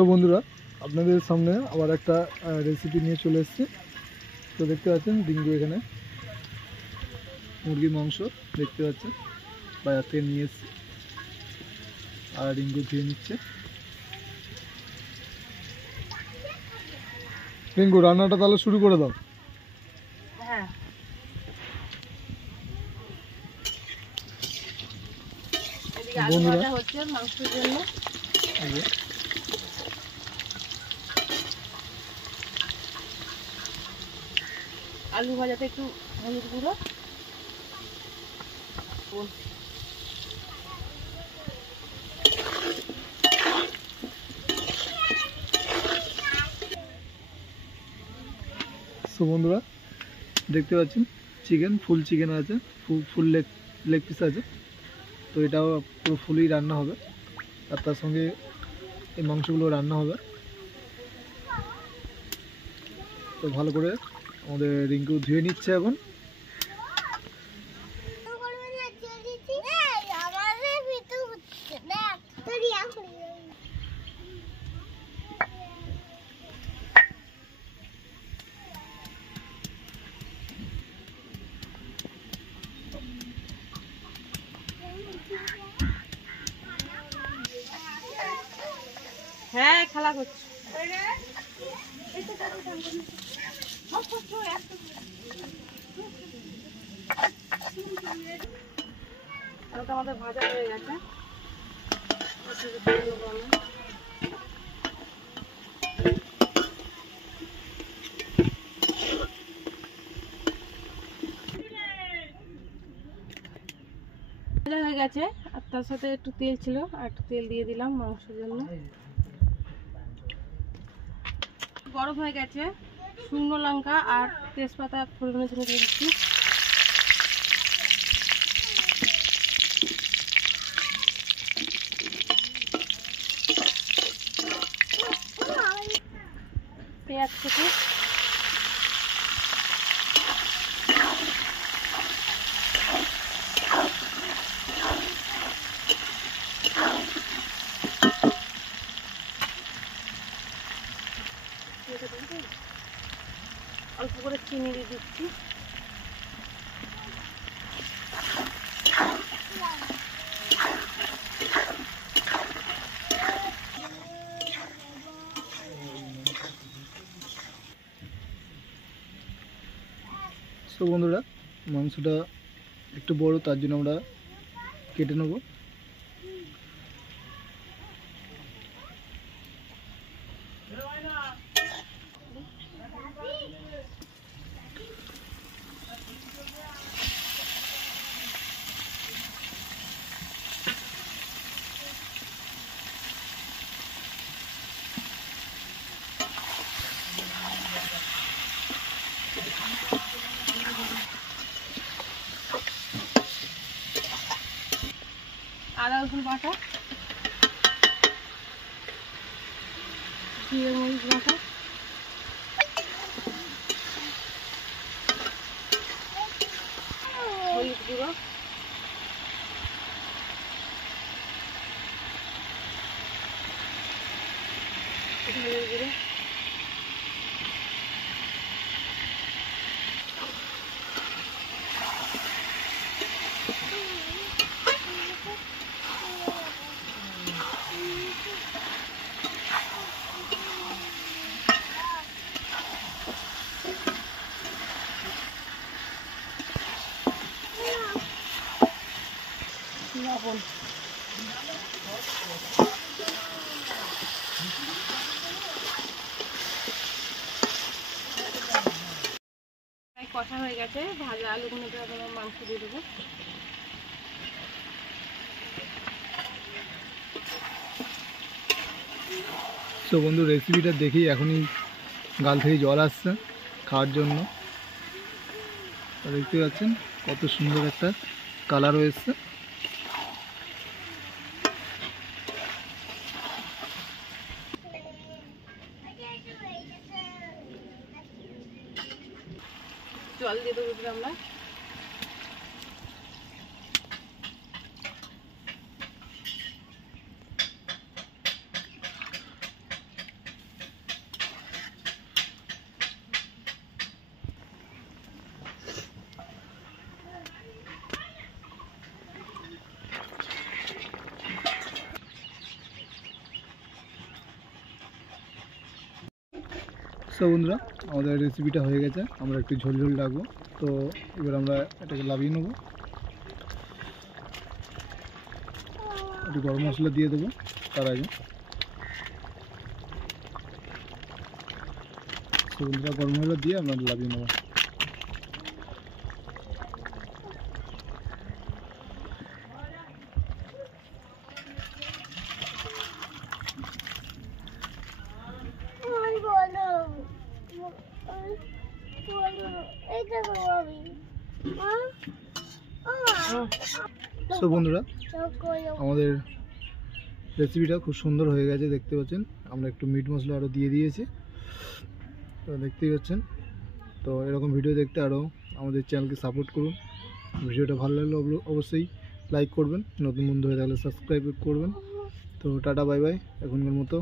So বন্ধুরা আপনাদের সামনে আবার একটা রেসিপি নিয়ে চলে এসেছি। তো দেখতে পাচ্ছেন ডিঙ্গু এখানে মুরগির মাংস দেখতে পাচ্ছেন বাজার থেকে নিয়ে এসেছি আর ডিঙ্গু ধুয়ে নিচ্ছে। ডিঙ্গু রান্নাটা তাহলে শুরু করে দাও। হ্যাঁ, আলু ভাজা হচ্ছে মাংসের জন্য। আলু ভাজাতে একটু হলুদ গুঁড়ো, সো বন্ধুরা দেখতে পাচ্ছেন চিকেন, ফুল চিকেন আছে, ফুল লেগ পিস আছে। তো এটাও পুরো ফুলই রান্না হবে আর তার সঙ্গে এই মাংসগুলো রান্না হবে। তো ভালো করে আমাদের রিঙ্কু ধুয়ে নিচ্ছে এখন। হ্যাঁ খেলা করছে। আলুটা আমাদের ভাজা হয়ে গেছে। ভাজা হয়ে গেছে আর তার সাথে একটু তেল ছিল আর একটু তেল দিয়ে দিলাম মাংসের জন্য। গরম হয়ে গেছে, শুকনো লঙ্কা আর তেজপাতা ফোড়নের জন্য দিয়ে দিচ্ছি। পেঁয়াজ কুচি, অল্প করে চিনি দিয়ে দিচ্ছি। তো বন্ধুরা মাংসটা একটু বড়, তার জন্য আমরা কেটে নেব। আদা রসুন বাটা, জিরে মরিচ বাটা, হলুদ গুঁড়ো, ধনে গুঁড়ো, লবণ। কষা হয়ে গেছে, ভাজা আলুগুলো মাংস দিয়ে দেবো। তো বন্ধু রেসিপিটা দেখি এখনই গাল থেকে জল আসছে খাওয়ার জন্য। দেখতে পাচ্ছেন কত সুন্দর একটা কালার হয়েছে। জল দিয়ে দেবো আমরা। সো বন্ধুরা, আমাদের রেসিপিটা হয়ে গেছে। আমরা একটু ঝোল ঝোল রাখবো। তো এবার আমরা এটাকে লাভিয়ে নেবো। একটু গরম মশলা দিয়ে দেবো তার আগে। সো বন্ধুরা, গরম মশলা দিয়ে আমরা লাভিয়ে নেবো। সো বন্ধুরা, আমাদের রেসিপিটা খুব সুন্দর হয়ে গেছে, দেখতে পাচ্ছেন। আমরা একটু মিট মশলা আরও দিয়ে দিয়েছি, তো দেখতেই পাচ্ছেন। তো এরকম ভিডিও দেখতে আরও আমাদের চ্যানেলকে সাপোর্ট করুন। ভিডিওটা ভালো লাগলে অবশ্যই লাইক করবেন, নতুন বন্ধু হয়ে থাকলে সাবস্ক্রাইব করবেন। তো টাটা বাই বাই, এখনকার মতো।